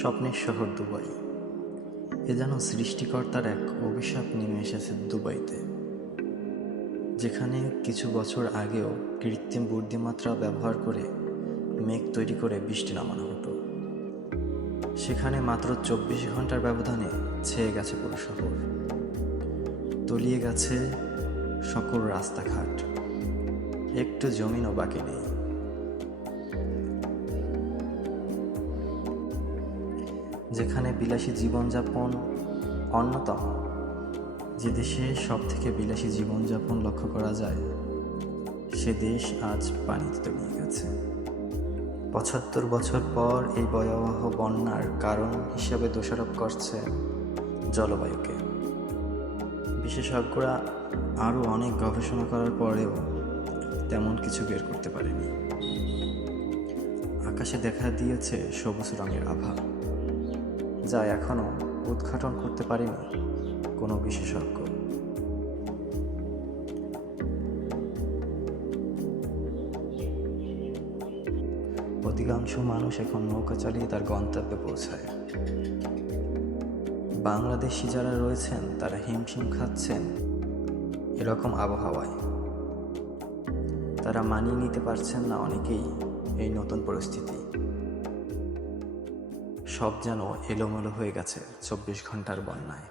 স্বপ্নের শহর দুবাই। এ যেন সৃষ্টিকর্তার এক অভিশাপ নেমে এসেছে দুবাইতে, যেখানে কিছু বছর আগেও কৃত্রিম বুদ্ধিমত্তা ব্যবহার করে মেঘ তৈরি করে বৃষ্টি নামানো হতো। সেখানে মাত্র 24 ঘন্টার ব্যবধানে ছেয়ে গেছে পুরো শহর, তলিয়ে গেছে সকল রাস্তাঘাট, একটু জমিনও বাকি নেই। যেখানে বিলাসী জীবনযাপন অন্যতম, যে দেশে সব থেকে বিলাসী জীবনযাপন লক্ষ্য করা যায়, সে দেশ আজ পানিতে তলিয়ে গেছে। 75 বছর পর এই ভয়াবহ বন্যার কারণ হিসেবে দোষারোপ করছে জলবায়ুকে। বিশেষজ্ঞরা আরও অনেক গবেষণা করার পরেও তেমন কিছু বের করতে পারেনি। আকাশে দেখা দিয়েছে সবুজ রঙের আভা, যা এখনও উদ্ঘাটন করতে পারেনি কোনো বিশেষজ্ঞ। অধিকাংশ মানুষ এখন নৌকা চালিয়ে তার গন্তব্যে পৌঁছায়। বাংলাদেশি যারা রয়েছেন তারা হিমশিম খাচ্ছেন এরকম আবহাওয়ায়। তারা মানিয়ে নিতে পারছেন না অনেকেই এই নতুন পরিস্থিতি। সব যেন এলোমেলো হয়ে গেছে 24 ঘন্টার বন্যায়।